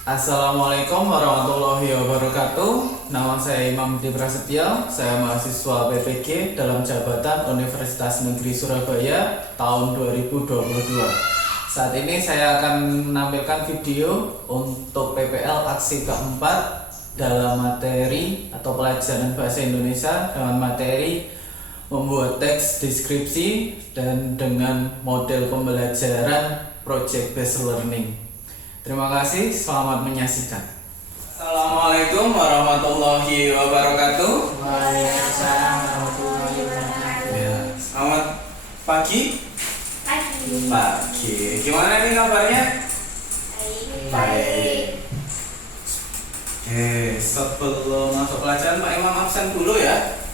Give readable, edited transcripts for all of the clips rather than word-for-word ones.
Assalamualaikum warahmatullahi wabarakatuh. Nama saya Imam Budi Prasetyo. Saya mahasiswa PPG dalam jabatan Universitas Negeri Surabaya tahun 2022. Saat ini saya akan menampilkan video untuk PPL aksi keempat dalam materi atau pelajaran bahasa Indonesia dengan materi membuat teks deskripsi dan dengan model pembelajaran project based learning. Terima kasih, selamat menyaksikan. Assalamualaikum warahmatullahi wabarakatuh. Waalaikumsalam warahmatullahi wabarakatuh. Ya, selamat pagi. Pagi. Gimana nih kabarnya? Baik. Oke, sebelum masuk pelajaran Pak Imam absen dulu ya.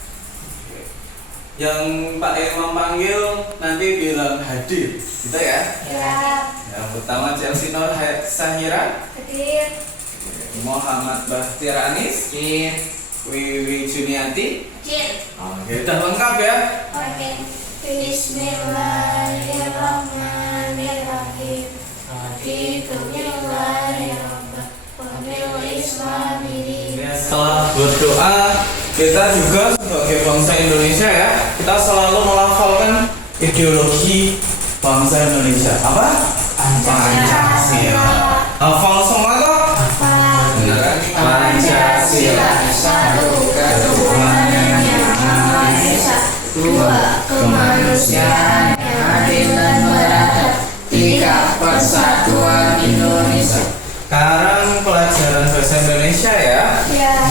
Yang Pak Imam panggil nanti bilang hadir, gitu ya? Ya. Yang pertama Chelsea Nur Sahira, Hadir. Muhammad Bahtiar Anis, Wiwi Juniati. Hadir. Oke, udah lengkap ya? Oke. Bismillahirrahmanirrahim. Setelah berdoa, kita juga sebagai bangsa Indonesia ya, kita selalu melafalkan ideologi bangsa Indonesia. Apa? Pancasila. Hafal semua toh? Benar kan? Pancasila. Satu ketuhanan yang maha esa. Dua kemanusiaan yang adil dan beradab. Tiga persatuan Indonesia. Sekarang pelajaran bahasa Indonesia ya. Ya.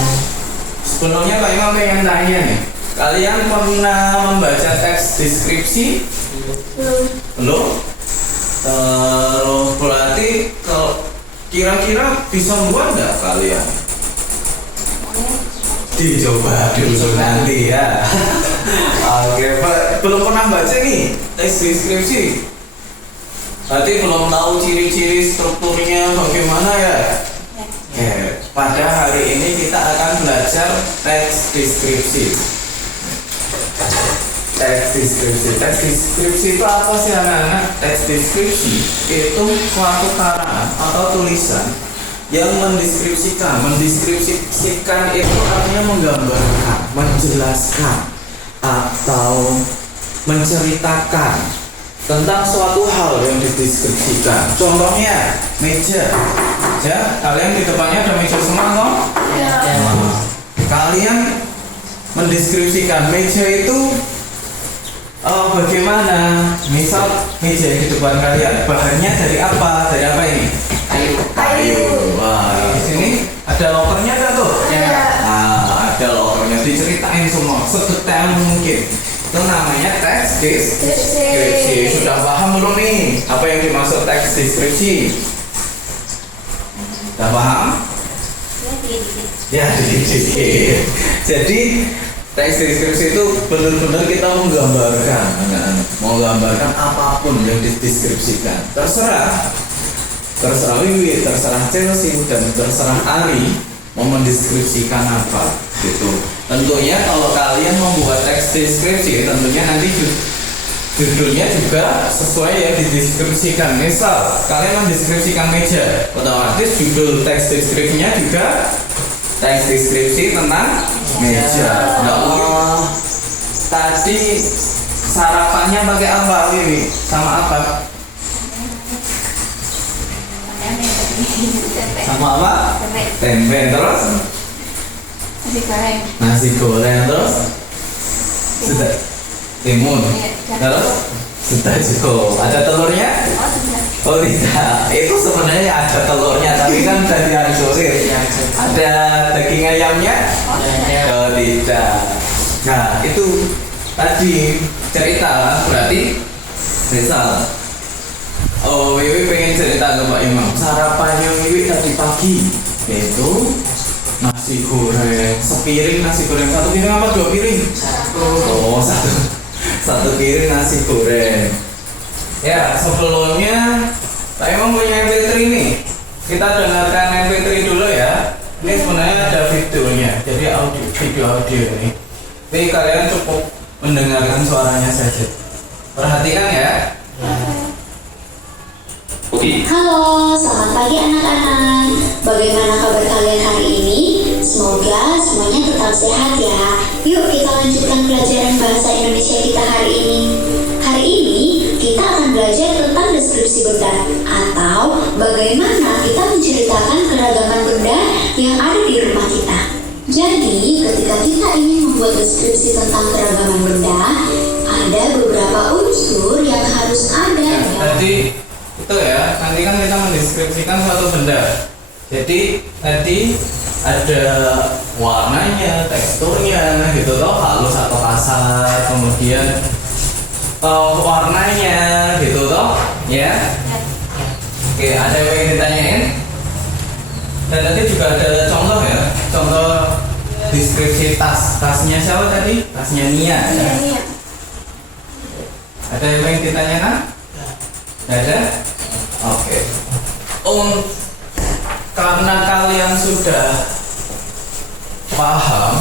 Sebelumnya Pak Imam pengen tanya nih, kalian pernah membaca teks deskripsi? Belum? Terus berarti kalau kira-kira bisa membuat nggak kalian? Dicoba dulu nanti ya. Oke, Pak, belum pernah baca nih teks deskripsi. Berarti belum tahu ciri-ciri strukturnya bagaimana ya? Oke, pada hari ini kita akan belajar teks deskripsi. Teks deskripsi itu apa sih anak-anak? Teks deskripsi itu suatu karangan atau tulisan yang mendeskripsikan itu artinya menggambarkan, menjelaskan atau menceritakan tentang suatu hal yang dideskripsikan. Contohnya meja. Ya, kalian di depannya ada meja semua toh? Ya. Kalian mendeskripsikan meja itu bagaimana? Misal meja di depan kalian bahannya dari apa? Dari apa ini? Kayu. Wah, di sini ada lokernya kan tuh? Ya. Nah, ada lokernya, diceritain semua sedetail mungkin. Itu namanya teks deskripsi. Sudah paham belum nih apa yang dimaksud teks deskripsi? Sudah paham? Ya, dikit. Jadi teks deskripsi itu benar-benar kita menggambarkan apapun yang dideskripsikan. Terserah Wiwi, terserah Chelsea, dan terserah Ari mau mendeskripsikan apa gitu. Tentunya kalau kalian membuat teks deskripsi, tentunya nanti judulnya juga sesuai yang dideskripsikan. Misal kalian mendeskripsikan meja, otomatis judul teks deskripsinya juga teks deskripsi tentang meja. Nggak mungkin tadi sarapannya pakai apa Wiwi? Sama apa? Sama apa? Tempe. Terus? Nasi goreng. Terus? Sudah. Timun. Terus? Sudah cukup. Ada telurnya? Oh tidak. Itu sebenarnya ada telurnya, tapi kan sudah dihancurin. Ada daging ayamnya? Oh tidak. Nah itu tadi cerita berarti misal Wiwi pengen cerita ke Pak Imam, sarapannya Wiwi tadi pagi itu nasi goreng sepiring, nasi goreng satu piring apa dua piring? Oh satu piring nasi goreng. Ya sebelumnya Pak Imam punya MP3 nih, kita dengarkan MP3 dulu ya. Ini sebenarnya ada videonya, jadi video audio ini. Tapi kalian cukup mendengarkan suaranya saja. Perhatikan ya. Halo, selamat pagi anak-anak. Bagaimana kabar kalian hari ini? Semoga semuanya tetap sehat ya. Yuk kita lanjutkan pelajaran bahasa Indonesia kita hari ini. Hari ini kita akan belajar tentang deskripsi benda atau bagaimana kita menceritakan keragaman benda yang ada di rumah kita. Jadi ketika kita ingin membuat deskripsi tentang keragaman benda, ada beberapa unsur yang harus ada ya. Tadi itu ya, nanti kan kita mendeskripsikan suatu benda. Jadi tadi ada warnanya, teksturnya gitu toh, halus atau kasar, kemudian warnanya gitu toh, ya. Oke, ada yang ingin ditanyain? Dan tadi juga ada contoh ya, contoh deskripsi tas. Tasnya siapa tadi? Tasnya Nia. Ya? Iya. Ada yang ingin ditanyakan? Tidak ada? Oke. Karena kalian sudah paham,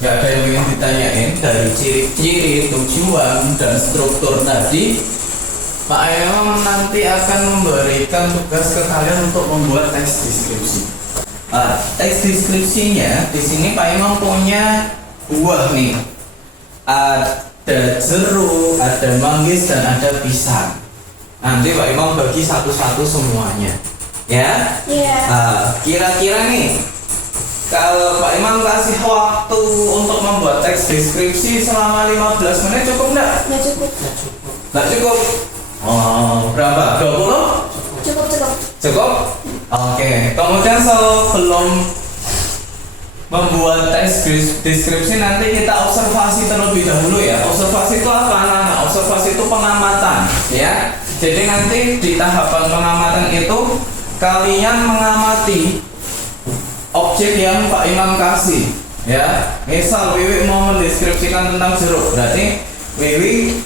nggak ada yang ingin ditanyain dari ciri-ciri, tujuan, dan struktur tadi, Pak Imam nanti akan memberikan tugas ke kalian untuk membuat teks deskripsi. Teks deskripsinya di sini Pak Imam punya buah nih. Ada jeruk, ada manggis, dan ada pisang. Nanti Pak Imam bagi satu-satu semuanya. Ya? Iya. Kira-kira nih, kalau Pak Imam kasih waktu untuk membuat teks deskripsi selama 15 menit cukup nggak? Nggak cukup. Nggak cukup? Oh, berapa? 20? Cukup. Cukup? Oke. Kemudian sebelum membuat teks deskripsi nanti kita observasi terlebih dahulu ya. Observasi itu apa anak-anak? Observasi itu pengamatan ya. Jadi nanti di tahapan pengamatan itu kalian mengamati objek yang Pak Imam kasih ya. Misal Wiwi mau mendeskripsikan tentang jeruk, berarti Wiwi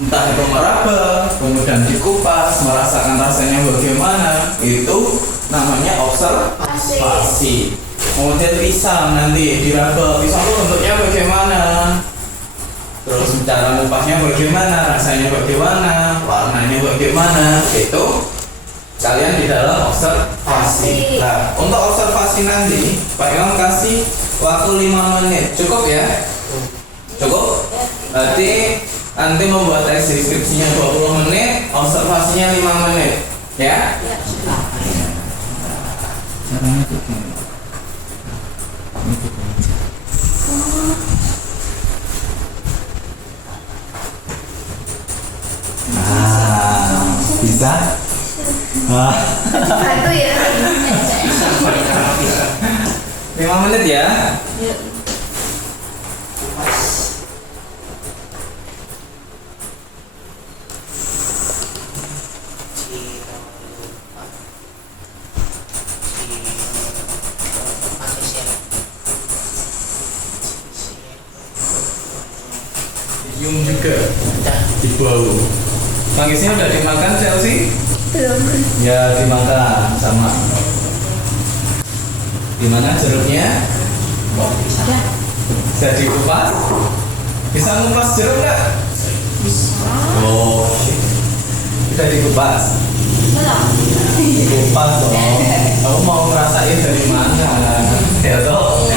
entah itu meraba, kemudian dikupas, merasakan rasanya bagaimana, itu namanya observasi. Kemudian pisang nanti diraba, pisang itu bentuknya bagaimana, terus cara ngupasnya bagaimana, rasanya bagaimana, warnanya bagaimana, itu kalian di dalam observasi. Nah, untuk observasi nanti Pak Imam kasih waktu 5 menit. Cukup ya? Cukup? Berarti nanti membuat teks deskripsinya 20 menit, observasinya 5 menit. Ya? Bisa? Satu ya. 5 menit ya? Cium juga di bau. Manggisnya udah dimakan Chelsea? Belum. Ya dimakan sama. Gimana jeruknya? Bisa dikupas? Bisa ngupas jeruk nggak? Bisa. Oh, udah dikupas? Belum. Dikupas dong. Kamu mau ngerasain dari mana? Ya toh.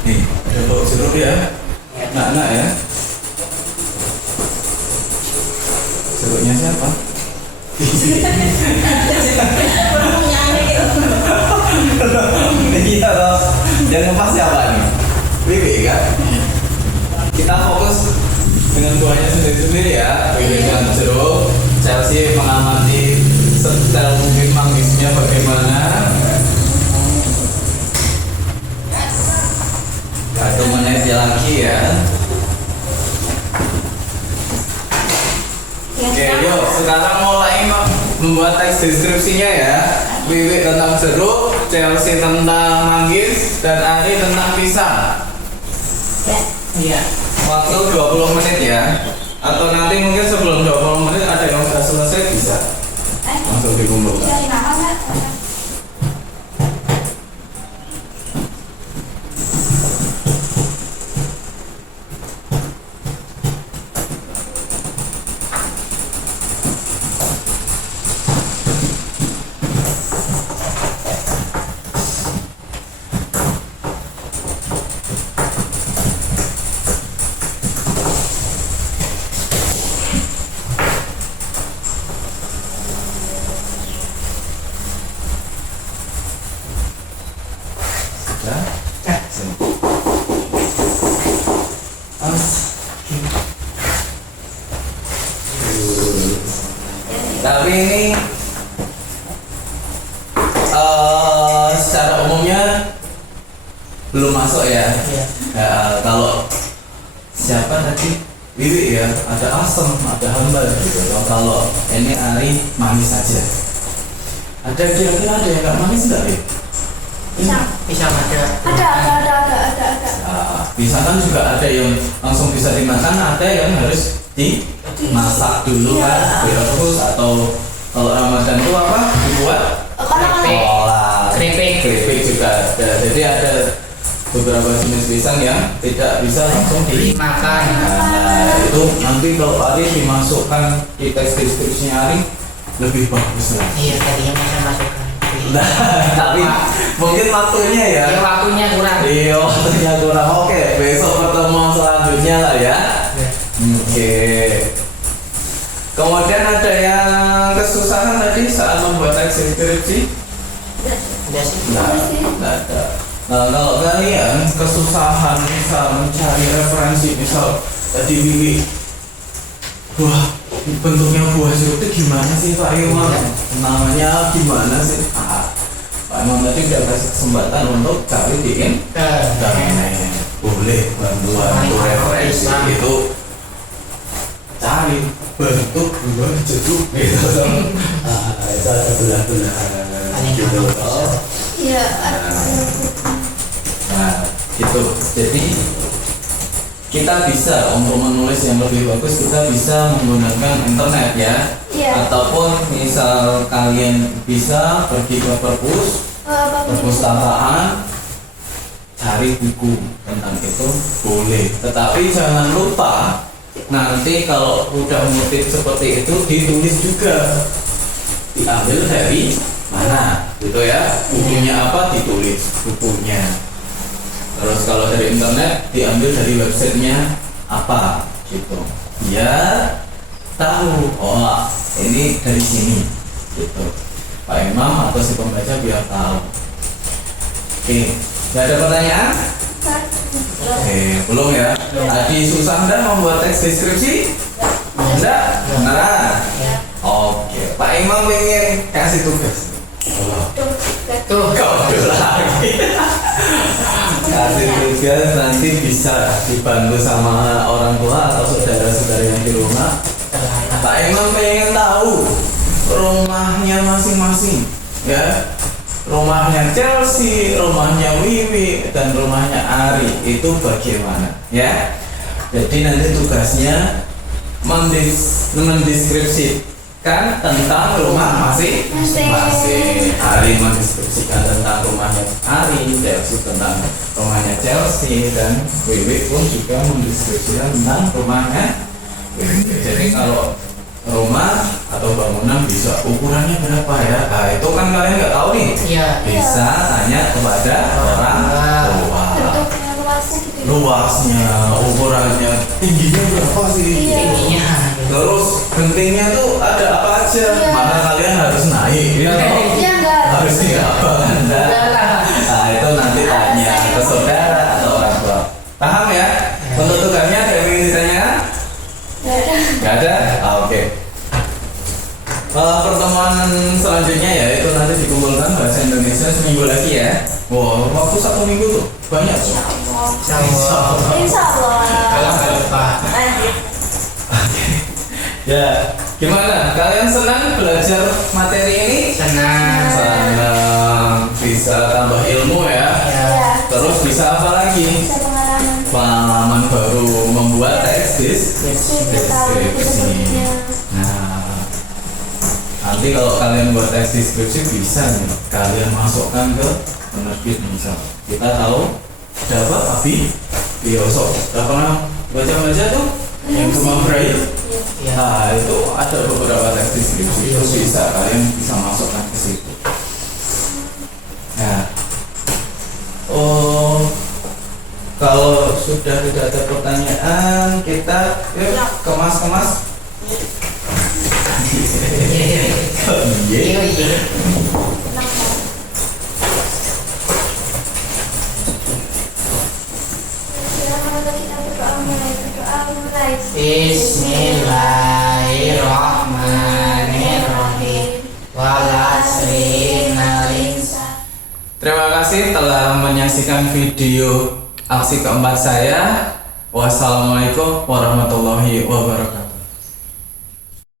Nih, ada bau jeruk ya, enak-enak ya. Jeruknya siapa? Iya toh. Yang ngepas siapa nih? Wiwi kan? Kita fokus dengan buahnya sendiri-sendiri ya. Wiwi dengan jeruk, Chelsea mengamati setel mungkin manggisnya bagaimana. 1 menit lagi ya. Oke, yuk sekarang mulai membuat teks deskripsinya ya. Wiwi tentang jeruk, Chelsea tentang manggis, dan Ari tentang pisang. Iya. Waktu 20 menit ya. Atau nanti mungkin sebelum 20 menit ada yang sudah selesai bisa langsung dikumpulkan. Tapi ini secara umumnya belum masuk ya. Iya. Ya, kalau siapa tadi Wiwi ya, ada asam, ada hambal gitu. Kalau ini Ari manis saja. Ada kira-kira ada yang nggak manis nggak ya? Pisang ada. Pisang kan juga ada yang langsung bisa dimakan, ada yang harus dimasak dulu kan, direbus atau kalau Ramadan itu apa? Dibuat keripik juga ada. Jadi ada beberapa jenis pisang yang tidak bisa langsung Dimakan. Nah, itu nanti kalau Ari dimasukkan di teks deskripsinya Ari lebih bagus lah. Iya, tadinya saya masukkan. Nah, tapi mungkin waktunya ya. Iya, waktunya kurang. Iya, waktunya kurang. Oke, besok pertemuan selanjutnya lah ya. Ya. Oke. Kemudian ada yang kesusahan tadi saat membuat teks deskripsi? Udah sih. Nggak ada. Nah, kalau kalian kesusahan misal mencari referensi, misal tadi Wiwi, wah bentuknya buah jeruk itu gimana sih Pak Iwan? Namanya gimana sih? Pak Iwan tadi udah kasih kesempatan untuk cari di internet. Boleh bantuan untuk referensi itu cari bentuk buah jeruk gitu. Itu ada belah-belahan gitu. Iya. Nah, gitu. Jadi kita bisa untuk menulis yang lebih bagus, kita bisa menggunakan internet ya. Iya. Ataupun misal kalian bisa pergi ke perpustakaan, cari buku tentang itu boleh. Tetapi jangan lupa nanti kalau udah motif seperti itu ditulis juga. Diambil dari mana? Gitu ya. Bukunya apa ditulis bukunya. Terus kalau dari internet diambil dari websitenya apa gitu. Biar tahu, oh ini dari sini gitu. Pak Imam atau si pembaca biar tahu. Oke, nggak ada pertanyaan? Oke, belum ya? Tadi susah enggak membuat teks deskripsi? Enggak? Beneran? Oke, Pak Imam ingin kasih tugas. Tuh. Kode lagi. Kasih tugas nanti bisa dibantu sama orang tua atau saudara-saudara yang di rumah. Pak Imam pengen tahu rumahnya masing-masing, ya. Rumahnya Chelsea, rumahnya Wiwi, dan rumahnya Ari itu bagaimana, ya. Jadi nanti tugasnya mendeskripsikan tentang rumah masing-masing. Ari mendeskripsikan tentang rumahnya Ari, Chelsea tentang rumahnya Chelsea, dan Wiwi pun juga mendeskripsikan tentang rumahnya Wiwi. Jadi kalau rumah atau bangunan bisa ukurannya berapa ya? Nah itu kan kalian nggak tahu nih. Iya. Bisa tanya kepada orang tua. Bentuknya luasnya gitu. Luasnya, ukurannya, tingginya berapa sih? Iya. Tingginya. Terus gentingnya tuh ada apa aja? Iya. Maka kalian harus naik, ya toh? Iya enggak. Harus diapa Anda? Nah itu nanti tanya ke saudara atau orang tua. Paham ya? Untuk tugasnya ada yang ingin ditanyakan? Gak ada? Oke. Pertemuan selanjutnya ya itu nanti dikumpulkan bahasa Indonesia seminggu lagi ya. Wow, waktu 1 minggu tuh banyak tuh. Insya Allah. Kalau nggak lupa. Ya, gimana? Kalian senang belajar materi ini? Senang. Senang, bisa tambah ilmu ya. Ya. Terus bisa apa lagi? Bisa pengalaman. Pengalaman baru membuat teks Ketahui deskripsi. Nah, nanti kalau kalian buat teks deskripsi bisa nih kalian masukkan ke penerbit misal. Kita tahu ada apa? Abi Bioso. Udah pernah baca-baca tuh yang cuma braille? Ya. Nah itu ada beberapa teks deskripsi itu bisa kalian bisa masukkan ke situ. Nah, kalau sudah tidak ada pertanyaan kita yuk kemas-kemas. Iya. Bismillahirrahmanirrahim. kasih telah menyaksikan video aksi keempat saya. Wassalamualaikum warahmatullahi wabarakatuh.